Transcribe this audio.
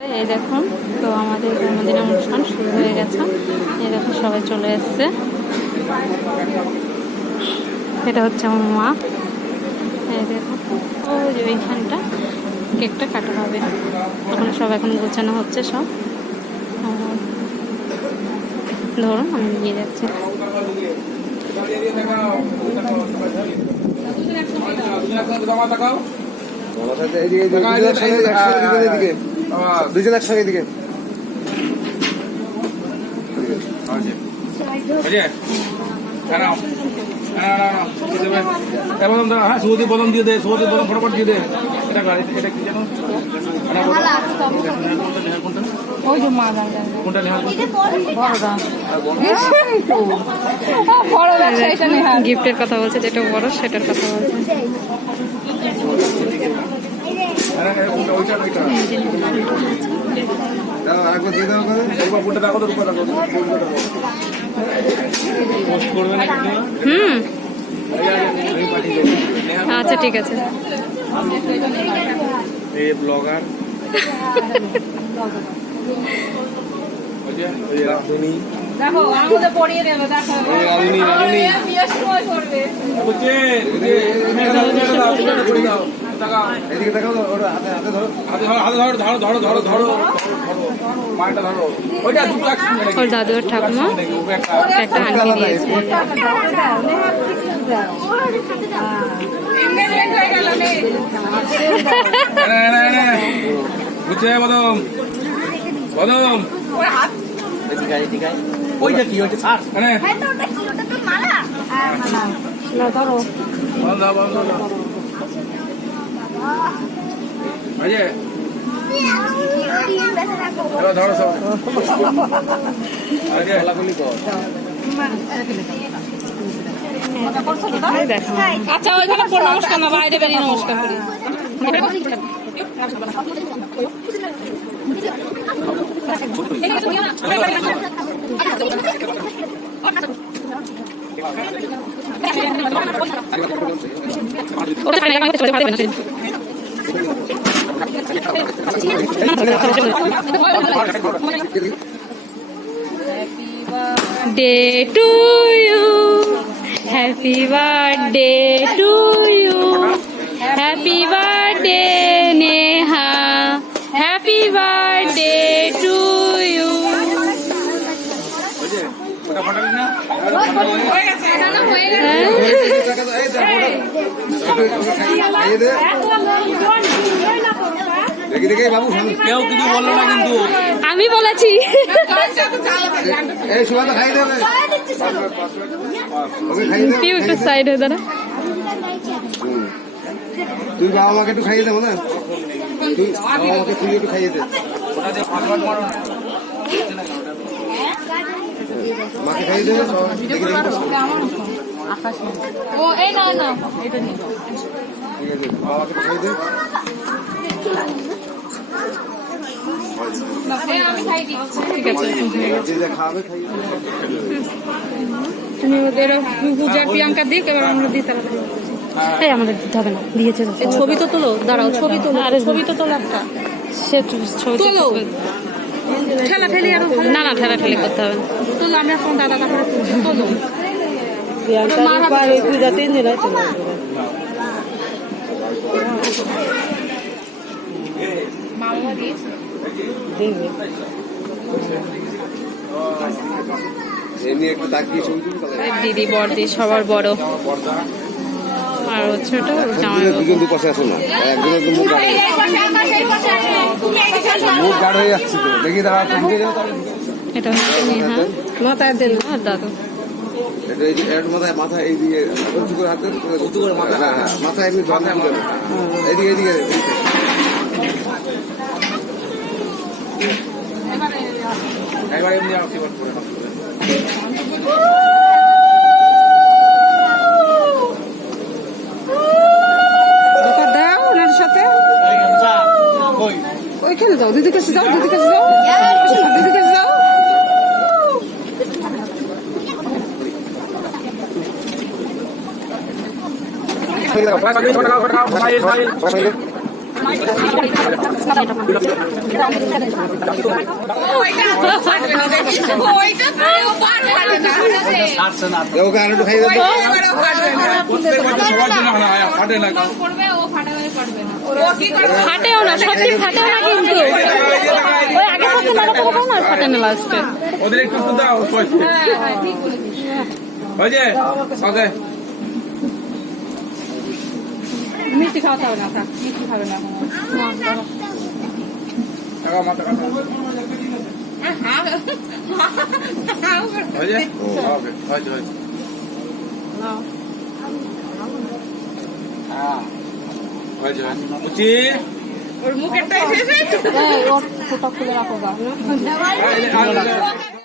এই দেখুন, তো আমাদের জন্মদিনের অনুষ্ঠান শুরু হয়ে গেছে। এই দেখুন সবাই চলে এসছে। এটা হচ্ছে আমার মা। এই দেখুন, ও যে ওইখানটা কেকটা কাটা হবে। এখন সব এখন গোছানো হচ্ছে সব। ধরুন আমি নিয়ে যাচ্ছি। দুজন একসঙ্গে দিকে সুমতি বদন দিয়ে দে, সুমতি বদন ফটাফট দিয়ে দে। এটা কি জানো? কোনটা নেওয়া? গিফটের কথা বলছে, যেটা বড় সেটার কথা বলছে। আচ্ছা ঠিক আছে। ব্লগার দেখো আমাদের পড়িয়ে দেবে, দেখো বিয়ের সময় করবে। এদিকে দেখাও, ওটা হাতে হাতে ধরো, ধরো ধরো ধরো ধরো মাটা ধরো। ওইটা দুটো একসঙ্গে ওর দাদু আর ঠাকুমা একটা আংটি দিয়েছে। এনগেজমেন্ট হয়ে গেল নে। বুঝছে বদম বদম ওর হাত ওইটা কি হচ্ছে স্যার মানে ওটা কি, ওটা তো মালা। না ধরো। বন্ধ বন্ধ আজে ধরো সব আজে লাগুলি কর। আচ্ছা ওইখানে পড়ে নমস্কার না, বাইরে বেরিয়ে নমস্কার করি। Day to you, happy birthday to you, happy birthday Neha, happy birthday to you. ওটা ফটালি না হয়ে গেছে, এখানে হয়ে গেছে। দেখি দেখে বাবু কেউ কিছু বললো না কিন্তু আমি বলেছি। এই সময় তো খাই দেবে, ওকে খাই দেবে। পিউ একটু সাইড হয়ে দাঁড়া। তুই বাবা মাকে একটু খাইয়ে দেবো না, তুই বাবা মাকে তুই একটু খাইয়ে দে, ওটা যে পাসওয়ার্ড মারো না মাকে খাইয়ে দেবে। ও এই না না এটা নিয়ে যাও। ঠিক আছে, বাবা মাকে খাইয়ে দে। আমি খাই দিচ্ছি। ঠিক আছে, যে যা খাবে খাইয়ে দে। তুমি ওদের পূজা প্রিয়াঙ্কা দিক, এবার আমরা দিই তারা। এই আমাদের দিতে হবে না, দিয়েছে তো। ছবি তো তোলো, দাঁড়াও ছবি তোলো। আরে ছবি তো তোলো একটা। সে ছবি তোলো। ঠেলা ঠেলি আর না না, ঠেলা ঠেলি করতে হবে না। তোলো, আমি এখন দাদা তারপরে তোলো। পূজা 3 দিন হয়। মামা দিয়েছে। এমনি একটু তাকিয়ে ছবি তুলি তাহলে। দিদি বড়দি সবার বড়, আর হচ্ছে ওটা জামাই। দুজন দুপাশে আসো না, একজনের তো মুখ গাঢ় এই পাশে আমার সেই পাশে আছে। তুমি এই পাশে আসো। মুখ গাঢ় হয়ে যাচ্ছে তো, দেখি দাঁড়া ঢুকে যাও তাহলে। এটা হচ্ছে নেহা, মাথায় দিল আর দাদু। একটু মাথায় মাথা এইদিকে উঁচু করে হাত উঁচু করে মাথা, হ্যাঁ হ্যাঁ মাথা এমনি মাথায় এদিকে এদিকে একবার এমনি আশীর্বাদ করে দাও ওনার সাথে। ওইখানে যাও, দিদির কাছে যাও, দিদির কাছে যাও, দিদির কাছে যাও। খাইয়ে দাও। ওকে আর একটু খাইয়ে দেবো। সবার জন্য ফাটে না করবে ও ফাটাবে পারবে না ও কি করে ফাটেও না, সত্যি ফাটেও না কিন্তু ওই আগে থাকতে না কখন আর ফাটে না লাস্টে। ওদের একটু তো দাও হ্যাঁ ঠিক বলেছিস হয়েছে ওকে মিষ্টি খাওয়াতে হবে না থাক মিষ্টি খাবে না টাকা মাথা কাটা হয়েছে ওকে হয়েছে হয়েছে হ্যাঁ হয়েছে বুঝছি ওর মুখেরটাই শেষ হয়েছে ওর ফোটা খুলে রাখো গা। আর